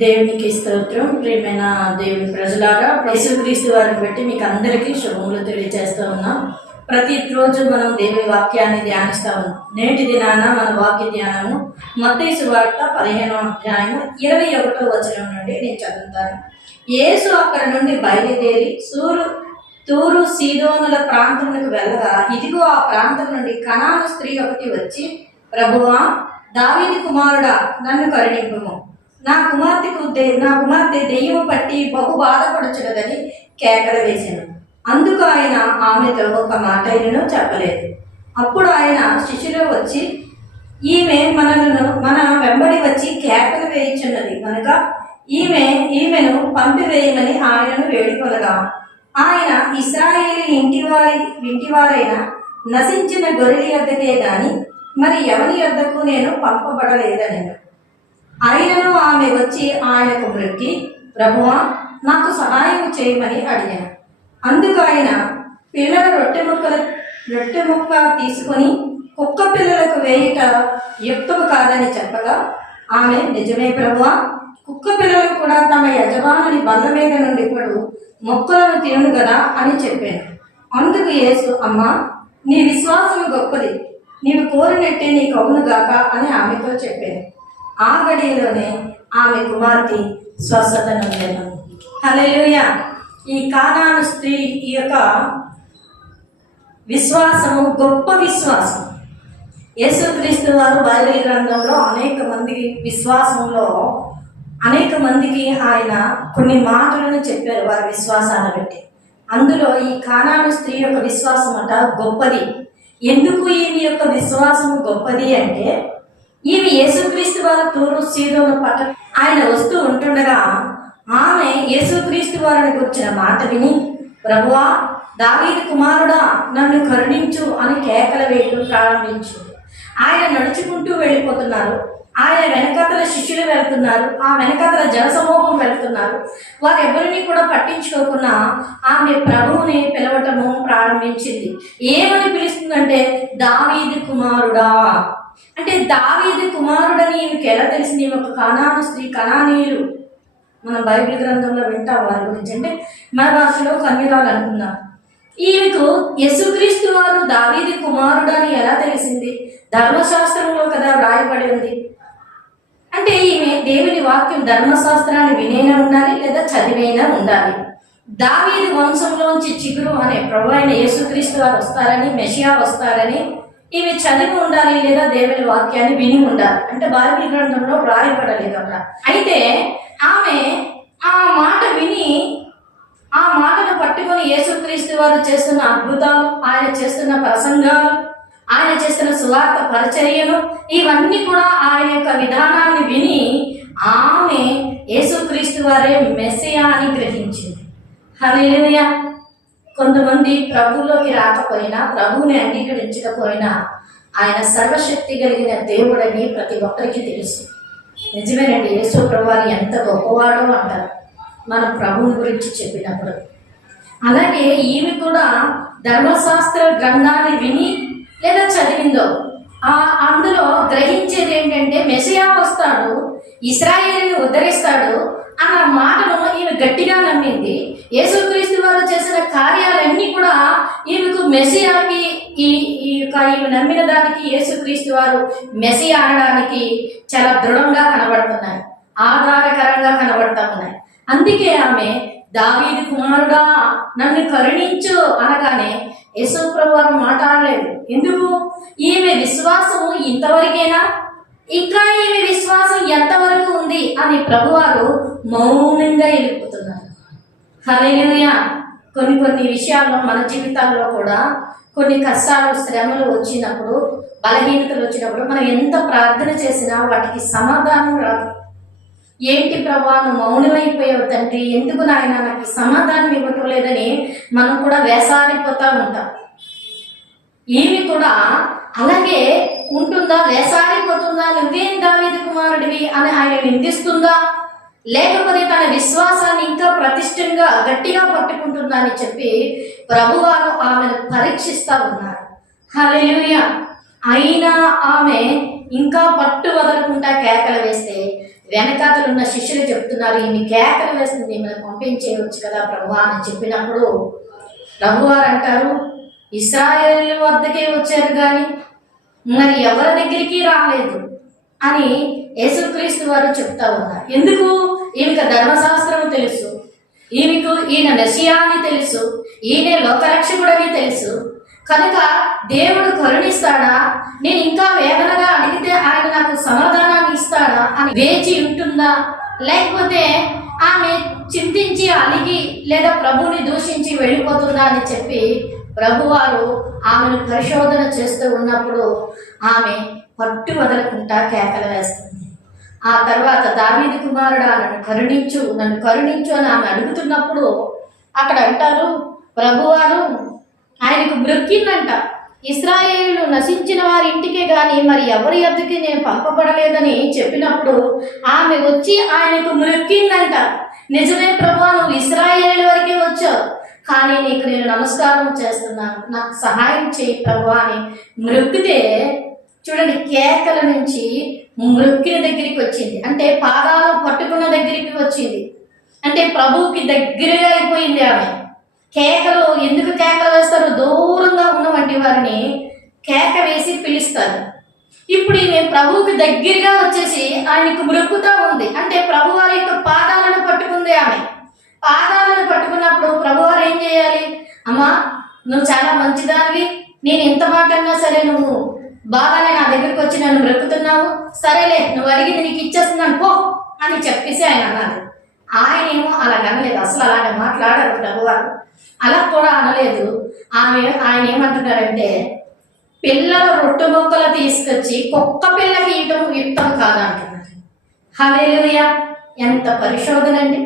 దేవునికి స్తోత్రం. ప్రియమైన దేవుని ప్రజలారా, యేసుక్రీస్తు వారిని బట్టి మీకు అందరికీ శుభములు తెలియజేస్తూ ఉన్నాం. ప్రతిరోజు మనం దేవుని వాక్యాన్ని ధ్యానిస్తూ ఉన్నాం. నేటి దినాన మన వాక్య ధ్యానము మత్తయి సువార్త 15వ అధ్యాయము 21వ వచనం నుండి నేను చదువుతాను. యేసు అక్కడి నుండి బయలుదేరి తూరు సీదోనుల ప్రాంతములకు వెళ్ళగా, ఇదిగో ఆ ప్రాంతం నుండి కనాను స్త్రీ ఒకటి వచ్చి, ప్రభువా, దావీదు కుమారుడా, నన్ను కరుణింపుము, నా కుమార్తె దెయ్యము పట్టి బహు బాధపడుచున్నదని కేకలు వేశాను. అందుకు ఆయన ఆమెతో ఒక మాట అయినను చెప్పలేదు. అప్పుడు ఆయన శిష్యులు వచ్చి, ఈమె మన వెంబడి వచ్చి కేకలు వేయుచున్నది కనుక ఈమెను పంపివేయమని ఆయనను వేడుకొనగా, ఆయన ఇశ్రాయేలు ఇంటివారైన నశించిన గొర్రెల యొద్దకే గాని మరి ఎవరి యొద్దకు నేను పంపబడలేదని. ఆయనను ఆమె వచ్చి ఆయనకు మ్రొక్కి, ప్రభువా, నాకు సహాయం చేయమని అడిగాను. అందుకు ఆయన పిల్లల రొట్టె ముక్క తీసుకొని కుక్క పిల్లలకు వేయుట యుక్తము కాదని చెప్పగా, ఆమె నిజమే ప్రభువా, కుక్క పిల్లలు కూడా తమ యజమానుని బల్ల మీద నుండి పడు మొక్కలను తినును కదా అని చెప్పాను. అందుకు యేసు, అమ్మా, నీ విశ్వాసము గొప్పది, నీవు కోరినట్టే నీకు అవును గాక అని ఆమెతో చెప్పాను. ఆ గడియలోనే ఆమె కుమార్తె స్వస్థత నొందెను. హల్లెలూయా. ఈ కానాను స్త్రీ యొక్క విశ్వాసము గొప్ప విశ్వాసం. యేసుక్రీస్తు వారు బైబిల్ గ్రంథంలో అనేక మందికి ఆయన కొన్ని మాటలను చెప్పారు వారి విశ్వాసాన్ని బట్టి. అందులో ఈ కానాను స్త్రీ యొక్క విశ్వాసం అట గొప్పది. ఎందుకు ఈమె యొక్క విశ్వాసము గొప్పది అంటే, ఈమె యేసుక్రీస్తు వారు తూరు సీదోను పట్టణ ఆయన వస్తూ ఉంటుండగా ఆమె యేసుక్రీస్తు వారిని కూర్చిన మాట విని, ప్రభువా, దావీదు కుమారుడా, నన్ను కరుణించు అని కేకలు వేయడం ప్రారంభించు. ఆయన నడుచుకుంటూ వెళ్ళిపోతున్నారు. ఆయన వెనకాతల శిష్యులు వెళ్తున్నారు. ఆ వెనకాతల జనసమూహం వెళ్తున్నారు. వారెవరిని కూడా పట్టించుకోకుండా ఆమె ప్రభువుని పిలవటము ప్రారంభించింది. ఏమని పిలుస్తుందంటే, దావీదు కుమారుడా. అంటే దావీదు కుమారుడని ఈమెకి ఎలా తెలిసింది? ఈమె ఒక కానాను స్త్రీ, కనానీయులు. మనం బైబిల్ గ్రంథంలో వింటాం వారి గురించి. అంటే మన భాషలో కన్యరాలు అనుకుందాం. ఈమెకు యేసుక్రీస్తు వారు దావీదు కుమారుడని ఎలా తెలిసింది? ధర్మశాస్త్రంలో కదా వ్రాయబడి ఉంది. అంటే ఈమె దేవుని వాక్యం ధర్మశాస్త్రాన్ని వినేనా ఉండాలి, లేదా చదివేనా ఉండాలి. దావీదు వంశంలోంచి చిగురు అనే ప్రభు అయిన యేసుక్రీస్తు వారు వస్తారని, మెషియా వస్తారని ఈమె చదివి ఉండాలి, లేదా దేవుని వాక్యాన్ని విని ఉండాలి. అంటే బైబిల్ గ్రంథంలో వ్రాయబడలేదు అక్కడ. అయితే ఆమె ఆ మాట విని, ఆ మాటను పట్టుకొని యేసుక్రీస్తు వారు చేస్తున్న అద్భుతాలు, ఆయన చేస్తున్న ప్రసంగాలు, ఆయన చేస్తున్న సువార్త పరిచర్యను, ఇవన్నీ కూడా ఆయన యొక్క విధానాన్ని విని ఆమె యేసుక్రీస్తు వారే మెస్సియా అని గ్రహించింది. హల్లెలూయా. కొంతమంది ప్రభువులోకి రాకపోయినా, ప్రభువుని అంగీకరించకపోయినా ఆయన సర్వశక్తి కలిగిన దేవుడని ప్రతి ఒక్కరికి తెలుసు. నిజమేనండి, యేసు ప్రభువారు ఎంత గొప్పవాడో అంటారు మనం ప్రభువుని గురించి చెప్పినప్పుడు. అలాగే ఈమె కూడా ధర్మశాస్త్ర గ్రంథాన్ని విని లేదా చదివిందో అందులో గ్రహించేది ఏంటంటే, మెస్సియా వస్తాడు, ఇశ్రాయేలుని ఉద్ధరిస్తాడు అన్న మాటను ఈమె గట్టిగా నమ్మింది. యేసుక్రీస్తు వారు చేసిన కార్యాలన్నీ కూడా ఈమెకు మెస్సియాకి ఈమె నమ్మిన దానికి యేసుక్రీస్తు వారు మెస్సియా అనడానికి చాలా దృఢంగా కనబడుతున్నాయి, ఆధారకరంగా కనబడతా ఉన్నాయి. అందుకే ఆమె దావీదు కుమారుడా, నన్ను కరుణించు అనగానే యేసు ప్రభువారు మాట్లాడలేదు. ఎందుకు? ఈమె విశ్వాసము ఇంతవరకేనా, ఇంకా ఈమె విశ్వాసం ఎంతవరకు ఉంది అని ప్రభువారు మౌనంగా వెళ్ళిపోతున్నారు. హల్లెలూయా. కొన్ని విషయాల్లో మన జీవితాల్లో కూడా కొన్ని కష్టాలు, శ్రమలు వచ్చినప్పుడు, బలహీనతలు వచ్చినప్పుడు మనం ఎంత ప్రార్థన చేసినా వాటికి సమాధానం రాదు. ఏంటి ప్రభువా, నువ్వు మౌనమైపోయావు తండ్రి, ఎందుకు నాయన నాకు సమాధానం ఇవ్వటం లేదని మనం కూడా వేసారిపోతూ ఉంటాం. ఈమె కూడా అలాగే ఉంటుందా? వేసారిపోతుందా? నువ్వేం దావీదు కుమారుడివి అని ఆయన నిందిస్తుందా? లేకపోతే తన విశ్వాసాన్ని ఇంకా ప్రతిష్టంగా గట్టిగా పట్టుకుంటుందా అని చెప్పి ప్రభువారు ఆమెను పరీక్షిస్తూ ఉన్నారు. హల్లెలూయా. అయినా ఆమె ఇంకా పట్టు వదలకుండా కేకలు వేస్తే వెనకాతలు ఉన్న శిష్యులు చెప్తున్నారు, ఈమె కేకలు వేస్తుంది, ఈమెను పంపించేయవచ్చు కదా ప్రభువా అని చెప్పినప్పుడు ప్రభువారు అంటారు, ఇశ్రాయేలు వద్దకే వచ్చారు కానీ మరి ఎవరి దగ్గరికి రాలేదు అని యేసుక్రీస్తు వారు చెప్తా ఉన్నారు. ఎందుకు? ఈమెకు ధర్మశాస్త్రం తెలుసు, ఈమెకు ఈయన మెస్సియా అని తెలుసు, ఈయన లోకరక్షకుడని తెలుసు. కనుక దేవుడు కరుణిస్తాడా, నేను ఇంకా వేదనగా అడిగితే ఆయన నాకు సమాధానాన్ని ఇస్తాడా అని వేచి ఉంటుందా, లేకపోతే ఆమె చింతించి అలిగి లేదా ప్రభుని దూషించి వెళ్ళిపోతుందా అని చెప్పి ప్రభువారు ఆమెను పరిశోధన చేస్తూ ఉన్నప్పుడు ఆమె పట్టు వదలకుండా కేకలు వేస్తుంది. ఆ తర్వాత దావీదు కుమారుడా నన్ను కరుణించు అని ఆమె అడుగుతున్నప్పుడు అక్కడ అంటారు, ప్రభువారు ఆయనకు మ్రొక్కిందంట. ఇశ్రాయేలు నశించిన వారి ఇంటికే గాని మరి ఎవరి యొద్దకి నేను పంపబడలేదని చెప్పినప్పుడు ఆమె వచ్చి ఆయనకు మ్రొక్కిందంట. నిజమే ప్రభువా, నువ్వు ఇశ్రాయేలు వరకే వచ్చావు, కానీ నీకు నేను నమస్కారం చేస్తున్నాను, నాకు సహాయం చేయి ప్రభువా అని మ్రొక్కితే చూడండి, కేకల నుంచి మ్రొక్కిన దగ్గరికి వచ్చింది, అంటే పాదాలు పట్టుకున్న దగ్గరికి వచ్చింది, అంటే ప్రభువుకి దగ్గరగా అయిపోయింది. ఆమె కేకలు ఎందుకు కేకలు వేస్తారు? దూరంగా ఉన్నవంటి వారిని కేక వేసి పిలుస్తారు. ఇప్పుడు ఈమె ప్రభువుకి దగ్గరగా వచ్చేసి ఆయనకు మ్రొక్కుతూ ఉంది, అంటే ప్రభువారి యొక్క పాదాలను పట్టుకుంది. ఆమె పాదాలను పట్టుకున్నప్పుడు ప్రభువారు ఏం చేయాలి? అమ్మా, నువ్వు చాలా మంచిదానివి, నేను ఎంత మాట అన్నా సరే నువ్వు బాగానే నా దగ్గరికి వచ్చి నన్ను మ్రొక్కుతున్నావు, సరేలే నువ్వు అడిగింది నీకు ఇచ్చేస్తున్నాను పో అని చెప్పేసి ఆయన అన్నారు. ఆయన ఏమో అలాగ అనలేదు, అసలు అలాగే మాట్లాడారు ప్రభువారు, అలా కూడా అనలేదు. ఆయన ఏమంటున్నారంటే, పిల్లల రొట్టె మొక్కలు తీసుకొచ్చి కుక్క పిల్లకి ఇయటం యుక్తం కాదంటున్నారు. హల్లెలూయా! ఎంత పరిశోధన అండి.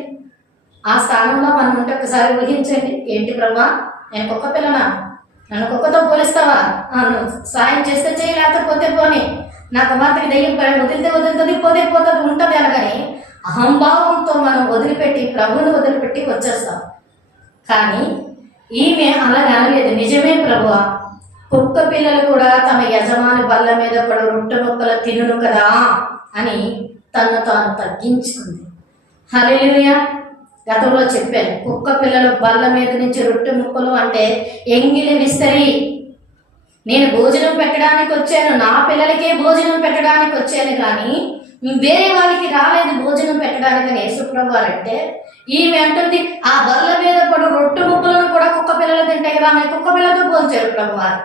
ఆ స్థానంలో మనం ఉంటే ఒకసారి ఊహించండి, ఏంటి ప్రభా నేను కుక్క పిల్లనా, నన్ను కుక్కతో పోలిస్తావా, నువ్వు సాయం చేస్తే చేయి లేకపోతే పోనీ, నా కుమార్తెకి దయ్యం వదిలితే వదులుతుంది, పోతే పోతుంది ఉంటుంది అనగాని అహంభావంతో మనం వదిలిపెట్టి ప్రభువుని వదిలిపెట్టి వచ్చేస్తాం. కానీ ఈమె అలాగ అనలేదు, నిజమే ప్రభువా, కుక్క పిల్లలు కూడా తమ యజమాని బల్ల మీద పడు రొట్టె ముక్కలు తినును కదా అని తను తాను తగ్గించుకుంది. హల్లెలూయా! గతంలో చెప్పాను, కుక్క పిల్లలు బల్ల మీద నుంచి రొట్టె ముక్కలు అంటే ఎంగిలి విస్తరి. నేను భోజనం పెట్టడానికి వచ్చాను, నా పిల్లలకే భోజనం పెట్టడానికి వచ్చాను, కానీ వేరే వాళ్ళకి రాలేదు భోజనం పెట్టడానికి అని యేసుప్రభు వారు అంటే, ఈమె అంటుంది ఆ బల్ల మీద పడు రొట్టె ముక్కలను కూడా కుక్క పిల్లలు తింటాయి కదా, ఆమె కుక్క పిల్లలతో పోల్చారు ప్రభువారు.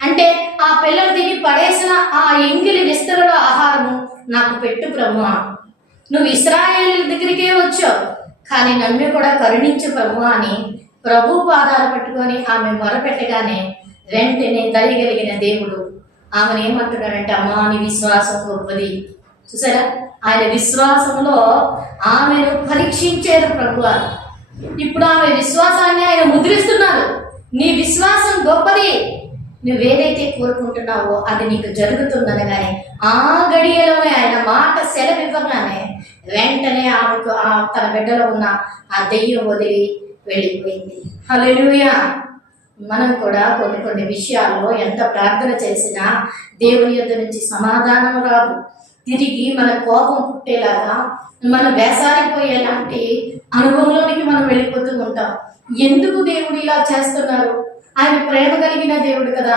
అంటే ఆ పిల్లలు తిని పడేసిన ఆ ఎంగిలి విస్తరుల ఆహారము నాకు పెట్టు ప్రభువా, నువ్వు ఇశ్రాయేలు దగ్గరికే వచ్చావు, కానీ నన్ను కూడా కరుణించు ప్రభువా అని ప్రభు పాదాలు పట్టుకొని ఆమె మొరపెట్టగానే వెంటనే దయగలిగిన దేవుడు ఆమెను ఏమంటున్నాడంటే, అమ్మా నీ విశ్వాసం గొప్పది. చూసారా, ఆయన విశ్వాసంలో ఆమెను పరీక్షించారు ప్రభువారు. ఇప్పుడు ఆమె విశ్వాసాన్ని ఆయన ముద్రిస్తున్నారు. నీ విశ్వాసం గొప్పది, నువ్వేదైతే కోరుకుంటున్నావో అది నీకు జరుగుతుందనగానే ఆ గడియలోనే ఆయన మాట సెలవివ్వగానే వెంటనే ఆమెకు తన బిడ్డలో ఉన్న ఆ దెయ్యం వదిలి వెళ్ళిపోయింది. హల్లెలూయా! మనం కూడా కొన్ని విషయాల్లో ఎంత ప్రార్థన చేసినా దేవుని యొద్ద నుంచి సమాధానం రాదు. తిరిగి మన కోపం పుట్టేలాగా, మనం వేసారిపోయేలాంటి అనుభవంలోనికి మనం వెళ్ళిపోతూ ఉంటాం. ఎందుకు దేవుడు ఇలా చేస్తున్నారు? ఆయన ప్రేమ కలిగిన దేవుడు కదా,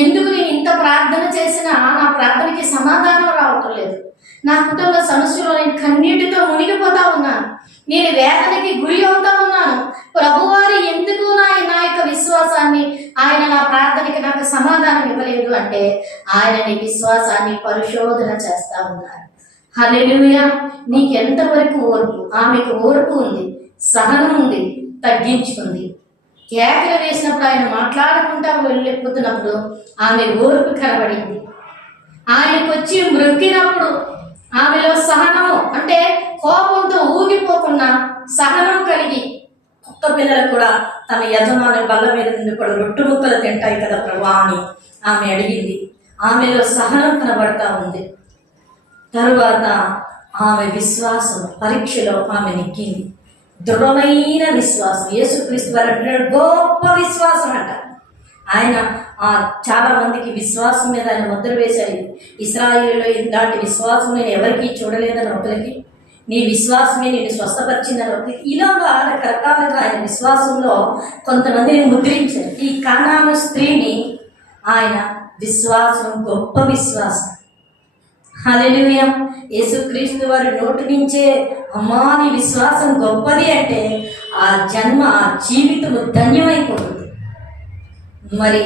ఎందుకు నేను ఇంత ప్రార్థన చేసినా నా ప్రార్థనకి సమాధానం రావటం లేదు? నా కుటుంబ సమస్యలో నేను కన్నీటితో మునిగిపోతా ఉన్నాను, నేను వేదనకి గురి అవుతా ఉన్నాను. ప్రభువారు ఎందుకు నా యొక్క విశ్వాసాన్ని, ఆయన నా ప్రార్థనకి నాకు సమాధానం ఇవ్వలేదు అంటే ఆయన నీ విశ్వాసాన్ని పరిశోధన చేస్తా ఉన్నారు. హల్లెలూయా! నీకెంతవరకు ఓర్పు? ఆమెకు ఓర్పు ఉంది, సహనం ఉంది, తగ్గించుకుంది. కేకలు వేసినప్పుడు ఆయన మాట్లాడుకుంటా వెళ్ళిపోతున్నప్పుడు ఆమె ఓర్పు కనబడింది. ఆయనకు వచ్చి మ్రొక్కినప్పుడు ఆమెలో సహనము, అంటే కోపంతో ఊగిపోకుండా సహనం కలిగి, కుక్క పిల్లలు కూడా తమ యజమాని బల్ల మీద నుండి కూడా రొట్టె ముక్కలు తింటాయి కదా ప్రభా అని ఆమె అడిగింది. ఆమెలో సహనం కనబడతా ఉంది. తరువాత ఆమె విశ్వాసం పరీక్షలో ఆమె నెగ్గింది. దృఢమైన విశ్వాసం. యేసుక్రీస్తు వారు అంటున్నాడు, గొప్ప విశ్వాసం అంట. ఆయన చాలా మందికి విశ్వాసం మీద ఆయన ముద్ర వేశాడు. ఇశ్రాయేలులో ఇలాంటి విశ్వాసం నేను ఎవరికీ చూడలేదని ఒకరికి, నీ విశ్వాసమే నేను స్వస్థపరిచిందని ఒకరికి, ఇలాగా రకరకాలుగా ఆయన విశ్వాసంలో కొంతమందిని ముద్రించారు. ఈ కానాను స్త్రీని ఆయన విశ్వాసం గొప్ప విశ్వాసం. హల్లెలూయా. యేసుక్రీస్తు వారి నోటి నుంచే అమ్మా నీ విశ్వాసం గొప్పది అంటే ఆ జన్మ, ఆ జీవితము ధన్యమైపోతుంది. మరి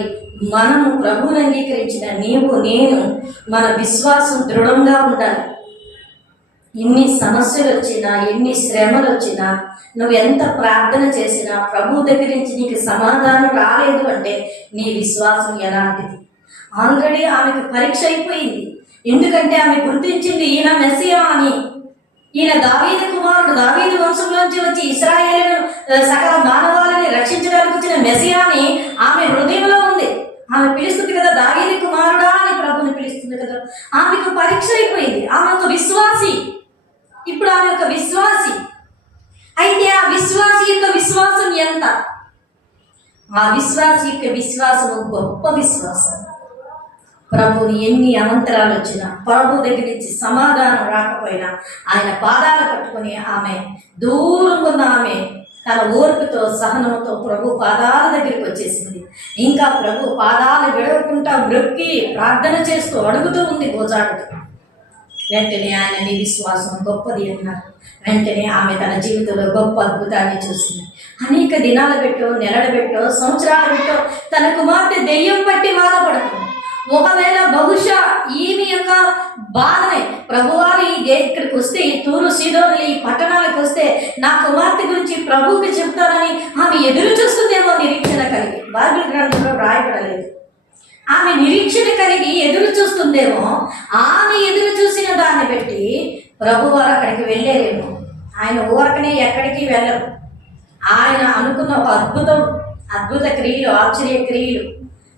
మనము ప్రభువుని అంగీకరించిన నీవు నేను మన విశ్వాసం దృఢంగా ఉండాలి. ఎన్ని సమస్యలు వచ్చినా, ఎన్ని శ్రమలు వచ్చినా, నువ్వు ఎంత ప్రార్థన చేసినా ప్రభు దగ్గర నుంచి నీకు సమాధానం రాలేదు అంటే నీ విశ్వాసం ఎలాంటిది? ఆల్రెడీ ఆమెకు పరీక్ష అయిపోయింది. ఎందుకంటే ఆమె గుర్తించింది ఈయన మెస్సియా అని. ఈయన దావీదు కుమారుడు, దావీదు వంశంలోంచి వచ్చి ఇశ్రాయేలు సకల మానవాళిని రక్షించడానికి వచ్చిన మెస్సియా అని ఆమె హృదయంలో ఉంది. ఆమె పిలుస్తుంది కదా, దావీదు కుమారుడా అని ప్రభుని పిలుస్తుంది కదా. ఆమెకు పరీక్ష అయిపోయింది. ఆమె ఒక విశ్వాసి. ఇప్పుడు ఆమె ఒక విశ్వాసి. అయితే ఆ విశ్వాసి యొక్క విశ్వాసం ఎంత? ఆ విశ్వాసి యొక్క విశ్వాసము గొప్ప విశ్వాసం. ప్రభుని ఎన్ని అవంతరాలు వచ్చినా, ప్రభు దగ్గర నుంచి సమాధానం రాకపోయినా ఆయన పాదాలు పట్టుకుని ఆమె దూరం ఉన్న ఆమె తన ఓర్పుతో సహనంతో ప్రభు పాదాల దగ్గరికి వచ్చేసింది. ఇంకా ప్రభు పాదాలు విడవకుండా మ్రొక్కి ప్రార్థన చేస్తూ అడుగుతూ ఉంది, గోజాడుతూ. వెంటనే ఆయన నీ విశ్వాసం గొప్పది అన్నారు. వెంటనే ఆమె తన జీవితంలో గొప్ప అద్భుతాన్ని చూసింది. అనేక దినాలు పెట్టో, నెలలు పెట్టో, సంవత్సరాలు పెట్టో తన కుమార్తె దెయ్యం పట్టి బాధపడుతుంది. ఒకవేళ బహుశా ఈమె యొక్క బాధనే ప్రభువారు ఇక్కడికి వస్తే, ఈ తూరు సీదోనులు ఈ పట్టణాలకు వస్తే నా కుమార్తె గురించి ప్రభువుకి చెప్తానని ఆమె ఎదురు చూస్తుందేమో నిరీక్షణ కలిగి. బైబిల్ గ్రంథంలో రాయబడలేదు. ఆమె నిరీక్షణ కలిగి ఎదురు చూస్తుందేమో. ఆమె ఎదురు చూసిన దాన్ని బట్టి ప్రభువారు అక్కడికి వెళ్ళారేమో. ఆయన ఊరకనే ఎక్కడికి వెళ్ళరు. ఆయన అనుకున్న ఒక అద్భుత క్రియలు, ఆశ్చర్య క్రియలు,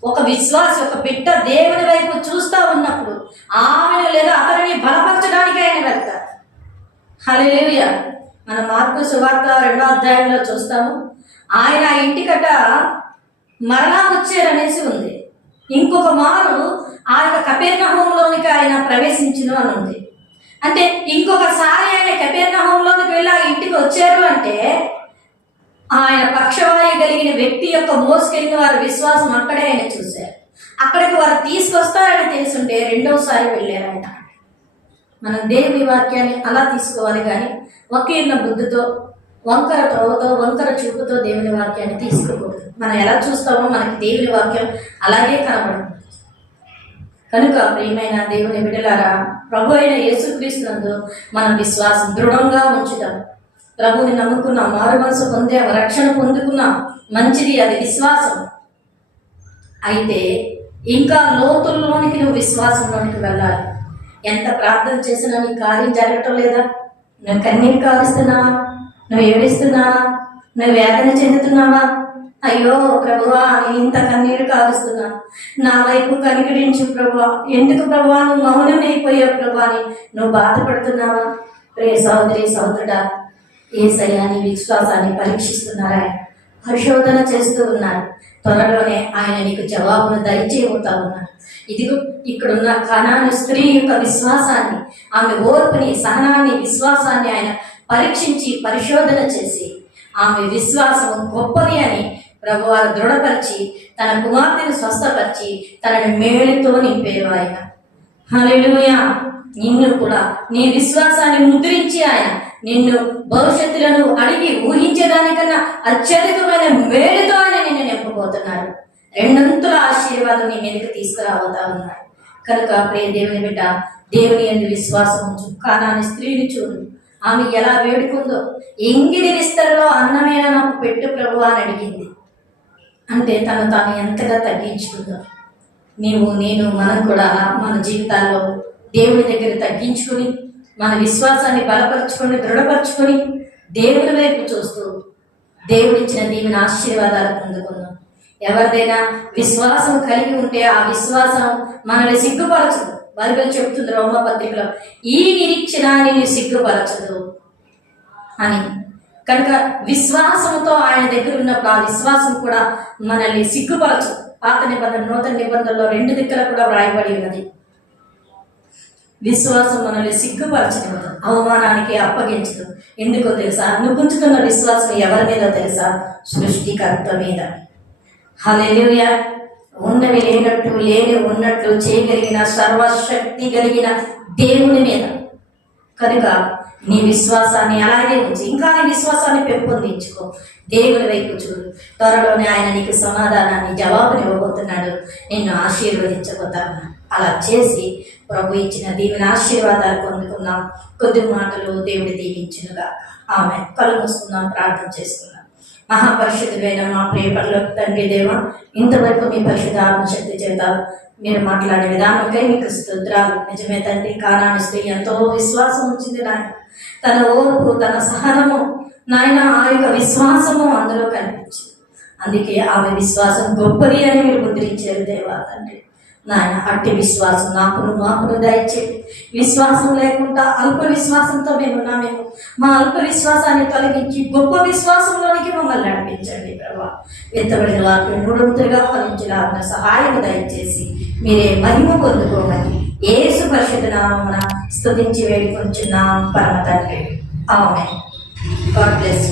ఒక విశ్వాసి, ఒక బిడ్డ దేవుని వైపు చూస్తూ ఉన్నప్పుడు ఆమెను లేదా అతనిని బలపరచడానికి ఆయన వెళ్తారు. హల్లెలూయా. మన మార్కు సువార్త 2వ అధ్యాయంలో చూస్తాము. ఆయన ఇంటికట మరలా వచ్చారనేసి ఉంది. ఇంకొక మారు ఆ యొక్క కపెర్నహూములోనికి ఆయన ప్రవేశించును అని ఉంది. అంటే ఇంకొకసారి ఆయన కపెర్నహూములోనికి వెళ్ళి ఆ ఇంటికి వచ్చారు అంటే ఆయన పక్షవాయు కలిగిన వ్యక్తి యొక్క మోసుకెళ్ళిన వారి విశ్వాసం అక్కడే ఆయన చూశారు. అక్కడికి వారు తీసుకొస్తారని తెలుసుంటే రెండవసారి వెళ్ళారు ఆయన. మనం దేవుని వాక్యాన్ని అలా తీసుకోవాలి కానీ వకీర్ణ బుద్ధితో, వంకర త్రోవతో, వంకర చూపుతో దేవుని వాక్యాన్ని తీసుకోకూడదు. మనం ఎలా చూస్తామో మనకి దేవుని వాక్యం అలాగే కనబడుతుంది. కనుక ప్రియమైన దేవుని బిడ్డలారా, ప్రభు అయిన యేసుక్రీస్తునందు మనం విశ్వాసం దృఢంగా ఉంచుతాం. ప్రభుని నమ్ముకున్నాం, మారు మనసు పొందాం, రక్షణ పొందుకున్నాం, మంచిది, అది విశ్వాసం. అయితే ఇంకా లోతుల్లోనికి నువ్వు విశ్వాసంలోనికి వెళ్ళాలి. ఎంత ప్రార్థన చేసినా నీ కార్యం జరగటం లేదా? నువ్వు కన్నీరు కారుస్తున్నావా? నువ్వు ఏడుస్తున్నావా? నువ్వు వేదన చెందుతున్నావా? అయ్యో ప్రభువా, నేను ఇంత కన్నీరు కారుస్తున్నా, నా వైపు కనికరించు ప్రభువా, ఎందుకు ప్రభువా నువ్వు మౌనమైపోయావు ప్రభువా అని నువ్వు బాధపడుతున్నావా? ప్రియ సహోదరి సహోదరుడా, యేసయ్య నీ విశ్వాసాన్ని పరీక్షిస్తున్నారా? పరిశోధన చేస్తూ ఉన్నారు. త్వరలోనే ఆయన నీకు జవాబును దయచేయబోతా ఉన్నారు. ఇదిగో ఇక్కడున్న కానాను స్త్రీ యొక్క విశ్వాసాన్ని, ఆమె ఓర్పుని, సహనాన్ని, విశ్వాసాన్ని ఆయన పరీక్షించి పరిశోధన చేసి ఆమె విశ్వాసం గొప్పది అని ప్రభువారు దృఢపరిచి తన కుమార్తెను స్వస్థపరిచి తనని మేలుతో నింపేరు ఆయన. హల్లెలూయా. నిన్ను కూడా నీ విశ్వాసాన్ని ముద్రించి ఆయన నిన్ను భవిష్యత్తులను అడిగి ఊహించేదానికన్నా అత్యధికమైన మేలుతో ఆయన నిన్ను నింపబోతున్నారు. రెండంతుల ఆశీర్వాదం నీ మీదకి తీసుకురాబోతా ఉన్నారు. కనుక ప్రియ దేవుని బిడ్డ, దేవుని యందు విశ్వాసం ఉంచు. కానాను స్త్రీని చూడు, ఆమె ఎలా వేడుకుందో. ఎంగిలి విస్తరలో అన్నమైన నాకు పెట్టు ప్రభు అని అడిగింది. అంటే తను తాను ఎంతగా తగ్గించుకుందో. నీవు, నేను, మనం కూడా మన జీవితాల్లో దేవుని దగ్గర తగ్గించుకుని మన విశ్వాసాన్ని బలపరుచుకొని దృఢపరుచుకొని దేవుని వైపు చూస్తూ దేవుడిచ్చిన దీవెన ఆశీర్వాదాలు పొందుకుందాం. ఎవరిదైనా విశ్వాసం కలిగి ఉంటే ఆ విశ్వాసం మనల్ని సిగ్గుపరచదు. బైబిల్ చెప్తుంది రోమపత్రికలో, ఈ నిరీక్షణ నిన్ను సిగ్గుపరచదు అని. కనుక విశ్వాసంతో ఆయన దగ్గర ఉన్నప్పుడు ఆ విశ్వాసం కూడా మనల్ని సిగ్గుపరచదు. పాత నిబంధన నూతన నిబంధనలో 2 దిక్కుల కూడా వ్రాయబడి ఉన్నది. విశ్వాసం మనల్ని సిగ్గుపరచనివ్వదు, అవమానానికి అప్పగించదు. ఎందుకో తెలుసా? నువ్వు ఉంచుతున్న విశ్వాసం ఎవరి మీద తెలుసా? సృష్టికర్త మీద. హల్లెలూయా. ఉన్నవి లేనట్టు, లేని ఉన్నట్లు చేయగలిగిన సర్వశక్తి కలిగిన దేవుని మీద. కనుక నీ విశ్వాసాన్ని అలాగే ఉంచి ఇంకా నీ విశ్వాసాన్ని పెంపొందించుకో. దేవుని వైపు చూడు. త్వరలోనే ఆయన నీకు సమాధానాన్ని, జవాబునివ్వబోతున్నాడు. నిన్ను ఆశీర్వదించబోతాను. అలా చేసి ప్రభు ఇచ్చిన దీవెన ఆశీర్వాదాలు పొందుకున్నాం. కొద్ది మాటలు దేవుడి దీవించునుగా. ఆమె కళ్ళు మూసుకుందాం, ప్రార్థన చేసుకున్నాం. మహాపరిశుద్ధుడైన మా ప్రియ పరలోక తండ్రి దేవ, ఇంతవరకు మీ పరిశుద్ధ ఆత్మశక్తి చేత మీరు మాట్లాడే విధానంకై మీకు స్తోత్రాలు. నిజమే తండ్రి, కానాను స్త్రీ ఎంతో విశ్వాసం ఉంచింది నాయన. తన ఓర్పు, తన సహనము నాయన, ఆ యొక్క విశ్వాసము అందులో కనిపించింది. అందుకే ఆమె విశ్వాసం గొప్పది అని మీరు ముద్రించారు దేవా తండ్రి. నాయన అట్టి విశ్వాసం మాకును దయచేయండి. విశ్వాసం లేకుండా అల్ప విశ్వాసంతో మేము మా అల్ప విశ్వాసాన్ని తొలగించి గొప్ప విశ్వాసంలోనికి మమ్మల్ని నడిపించండి ప్రభా. ఎత్తబడిన వాక్యం 3 ఫలించలాగిన సహాయం దయచేసి మీరే మహిమ పొందుకోమని యేసు పరిశుద్ధ నామమున స్తుతించి వేడుకొంచున్నాం పరమ తండ్రి. ఆమేన్. God bless you.